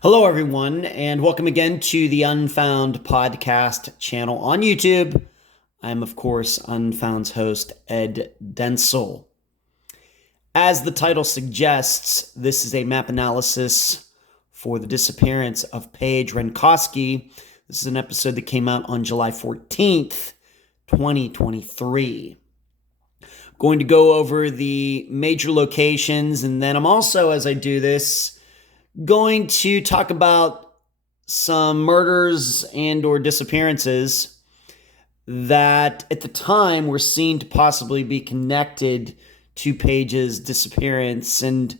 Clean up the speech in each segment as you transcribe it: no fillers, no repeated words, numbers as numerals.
Hello, everyone, and welcome again to the Unfound Podcast Channel on YouTube. I'm, of course, Unfound's host, Ed Densel. As the title suggests, this is a map analysis for the disappearance of Paige Renkoski. This is an episode that came out on July 14th, 2023. Going to go over the major locations, and then I'm also, as I do this, going to talk about some murders and or disappearances that at the time were seen to possibly be connected to Paige's disappearance, and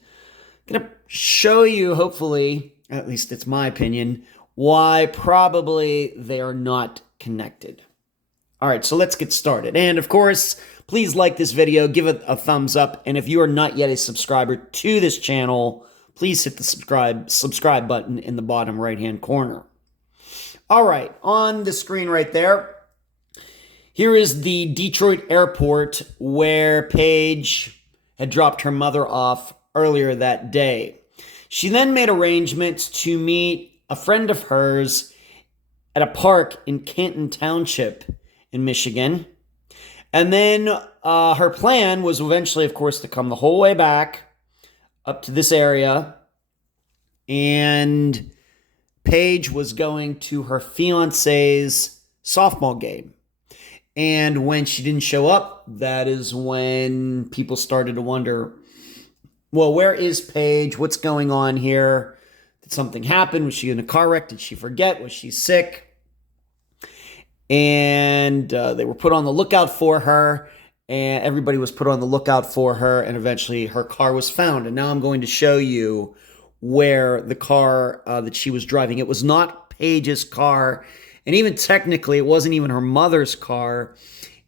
I'm going to show you, hopefully, at least it's my opinion, why probably they are not connected. All right, so let's get started. And of course, please like this video, give it a thumbs up, and if you are not yet a subscriber to this channel, please hit the subscribe button in the bottom right-hand corner. All right, on the screen right there, here is the Detroit airport where Paige had dropped her mother off earlier that day. She then made arrangements to meet a friend of hers at a park in Canton Township in Michigan. And then her plan was eventually, of course, to come the whole way back up to this area, and Paige was going to her fiance's softball game. And when she didn't show up, that is when people started to wonder, well, where is Paige? What's going on here? Did something happen? Was she in a car wreck? Did she forget? Was she sick? And they were put on the lookout for her. And everybody was put on the lookout for her, and eventually her car was found. And now I'm going to show you where the car that she was driving. It was not Paige's car, and even technically, it wasn't even her mother's car.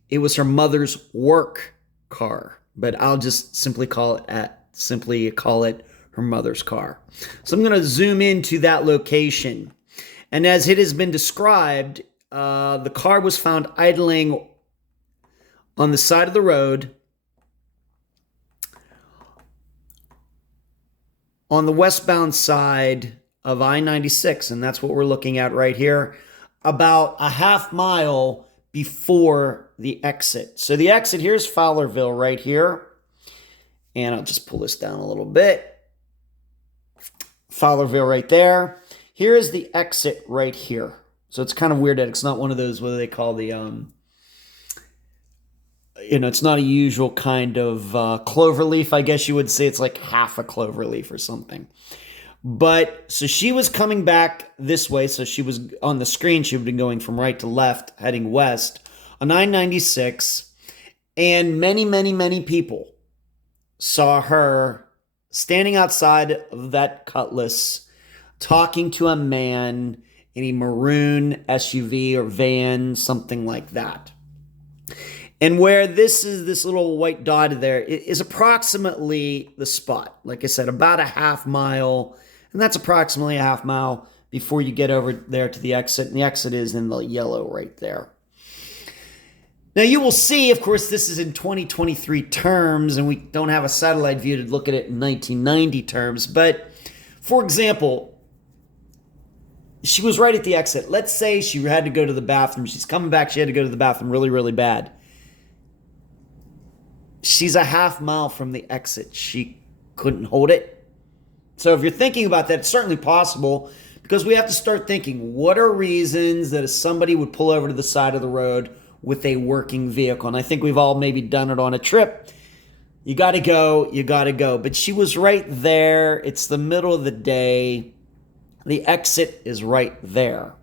It was her mother's work car, but I'll just simply call it her mother's car. So I'm going to zoom into that location, and as it has been described, the car was found idling on the side of the road on the westbound side of I-96, and that's what we're looking at right here, about a half mile before the exit. So the exit, here's Fowlerville right here, and I'll just pull this down a little bit. Fowlerville right there. Here is the exit right here. So it's kind of weird that it's not one of those, what do they call the, it's not a usual kind of clover leaf, I guess you would say. It's like half a clover leaf or something. But so she was coming back this way. So she was on the screen. She would be going from right to left, heading west on I-96. And many, many, many people saw her standing outside of that Cutlass, talking to a man in a maroon SUV or van, something like that. And where this little white dot there is approximately the spot. Like I said, about a half mile. And that's approximately a half mile before you get over there to the exit. And the exit is in the yellow right there. Now you will see, of course, this is in 2023 terms, and we don't have a satellite view to look at it in 1990 terms. But, for example, she was right at the exit. Let's say she had to go to the bathroom. She's coming back. She had to go to the bathroom really, really bad. She's a half mile from the exit. She couldn't hold it. So if you're thinking about that, it's certainly possible, because we have to start thinking, what are reasons that somebody would pull over to the side of the road with a working vehicle? And I think we've all maybe done it on a trip. You got to go. You got to go. But she was right there. It's the middle of the day. The exit is right there.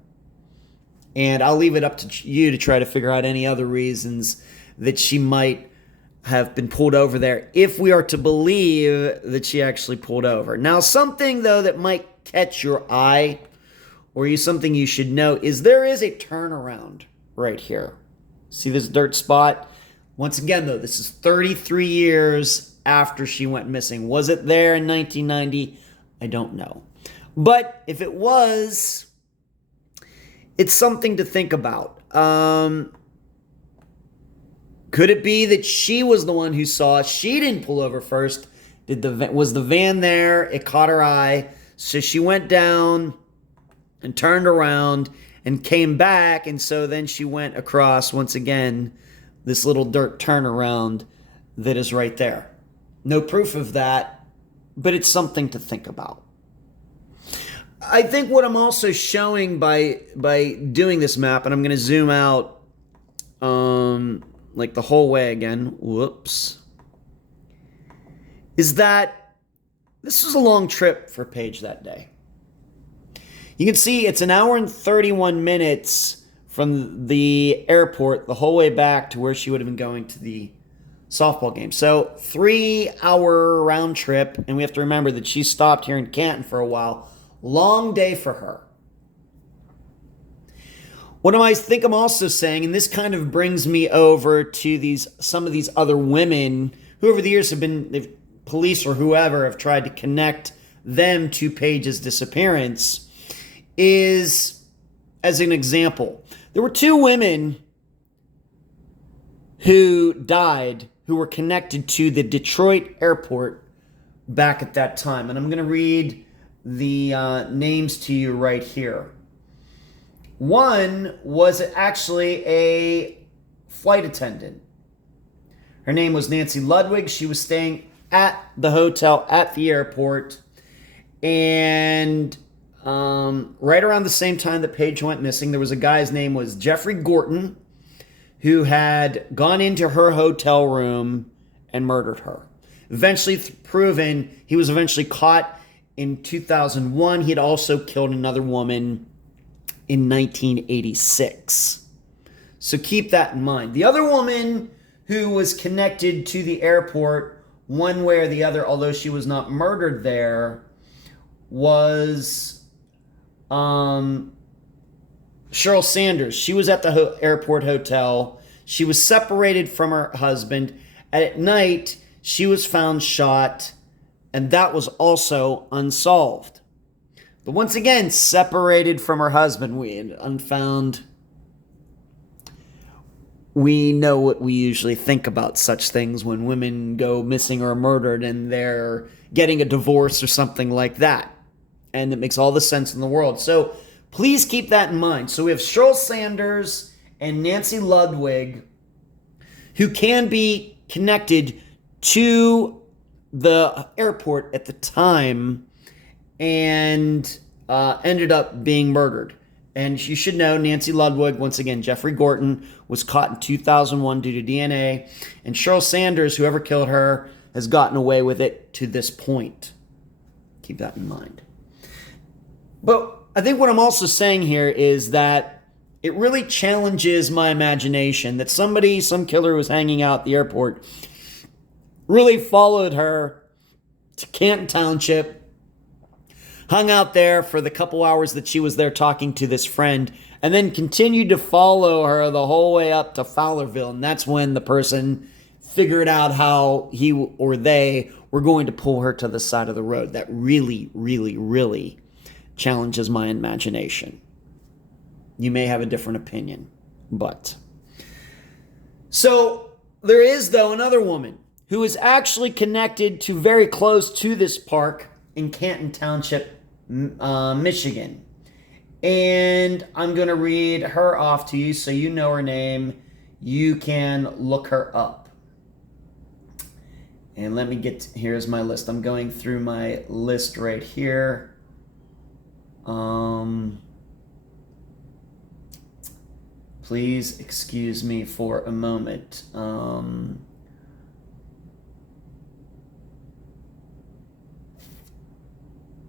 And I'll leave it up to you to try to figure out any other reasons that she might have been pulled over there, if we are to believe that she actually pulled over. Now, something, though, that might catch your eye, or something you should know, is there is a turnaround right here. See this dirt spot? Once again, though, this is 33 years after she went missing. Was it there in 1990? I don't know. But if it was, it's something to think about. Could it be that she was the one who saw it? She didn't pull over first. Was the van there? It caught her eye. So she went down and turned around and came back. And so then she went across, once again, this little dirt turnaround that is right there. No proof of that, but it's something to think about. I think what I'm also showing by doing this map, and I'm going to zoom out like the whole way again, whoops, is that this was a long trip for Paige that day. You can see it's an hour and 31 minutes from the airport the whole way back to where she would have been going to the softball game. So 3-hour round trip, and we have to remember that she stopped here in Canton for a while. Long day for her. What I think I'm also saying, and this kind of brings me over to some of these other women who over the years have been, police or whoever have tried to connect them to Paige's disappearance, is, as an example, there were 2 women who died who were connected to the Detroit airport back at that time. And I'm going to read the names to you right here. One was actually a flight attendant. Her name was Nancy Ludwig. She was staying at the hotel at the airport. And right around the same time that Paige went missing, there was a guy's name was Jeffrey Gorton, who had gone into her hotel room and murdered her. Eventually proven, he was eventually caught in 2001. He had also killed another woman in 1986. So keep that in mind. The other woman who was connected to the airport one way or the other, although she was not murdered there, was Cheryl Sanders. She was at the airport hotel. She was separated from her husband. At night, she was found shot, and that was also unsolved. But once again, separated from her husband, unfound. We know what we usually think about such things when women go missing or murdered and they're getting a divorce or something like that. And it makes all the sense in the world. So please keep that in mind. So we have Cheryl Sanders and Nancy Ludwig, who can be connected to the airport at the time and ended up being murdered. And you should know Nancy Ludwig, once again, Jeffrey Gorton, was caught in 2001 due to DNA. And Cheryl Sanders, whoever killed her, has gotten away with it to this point. Keep that in mind. But I think what I'm also saying here is that it really challenges my imagination that some killer who was hanging out at the airport really followed her to Canton Township, hung out there for the couple hours that she was there talking to this friend, and then continued to follow her the whole way up to Fowlerville. And that's when the person figured out how he or they were going to pull her to the side of the road. That really, really, really challenges my imagination. You may have a different opinion, but. So there is, though, another woman who is actually connected to very close to this park in Canton Township, Michigan. And I'm going to read her off to you so you know her name. You can look her up. And let me here's my list. I'm going through my list right here. Please excuse me for a moment.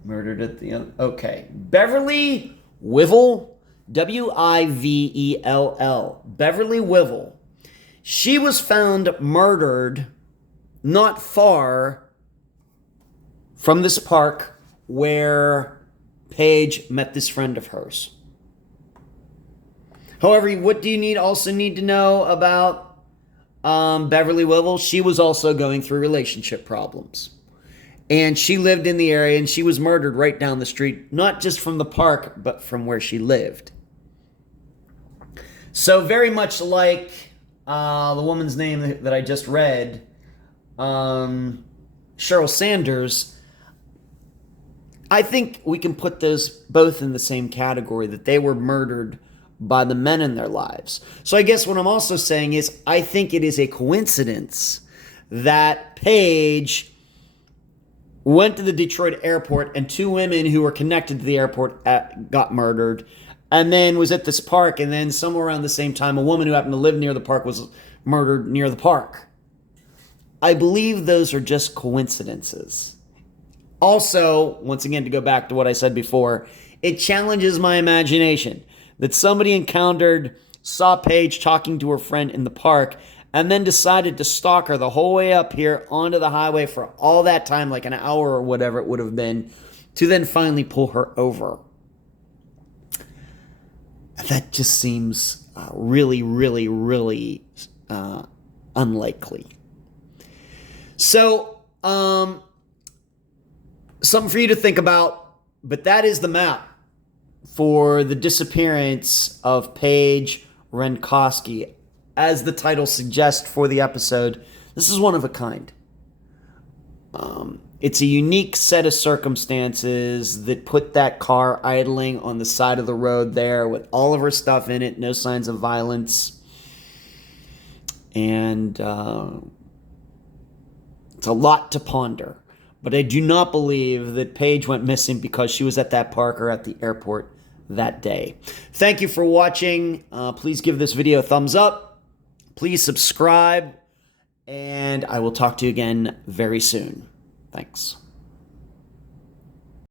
Murdered at the end. Okay. Beverly Wivel. Wivell. Beverly Wivel. She was found murdered not far from this park where Paige met this friend of hers. However, what do you also need to know about Beverly Wivel? She was also going through relationship problems. And she lived in the area, and she was murdered right down the street, not just from the park, but from where she lived. So very much like the woman's name that I just read, Cheryl Sanders, I think we can put those both in the same category, that they were murdered by the men in their lives. So I guess what I'm also saying is I think it is a coincidence that Paige went to the Detroit airport and two women who were connected to the airport got murdered, and then was at this park, and then somewhere around the same time a woman who happened to live near the park was murdered near the park. I believe those are just coincidences. Also, once again, to go back to what I said before, it challenges my imagination that somebody saw Paige talking to her friend in the park, and then decided to stalk her the whole way up here onto the highway for all that time, like an hour or whatever it would have been, to then finally pull her over. That just seems really, really, really unlikely. So, something for you to think about, but that is the map for the disappearance of Paige Renkoski. As the title suggests for the episode, this is one of a kind. It's a unique set of circumstances that put that car idling on the side of the road there with all of her stuff in it, no signs of violence. And it's a lot to ponder. But I do not believe that Paige went missing because she was at that park or at the airport that day. Thank you for watching. Please give this video a thumbs up. Please subscribe. And I will talk to you again very soon. Thanks.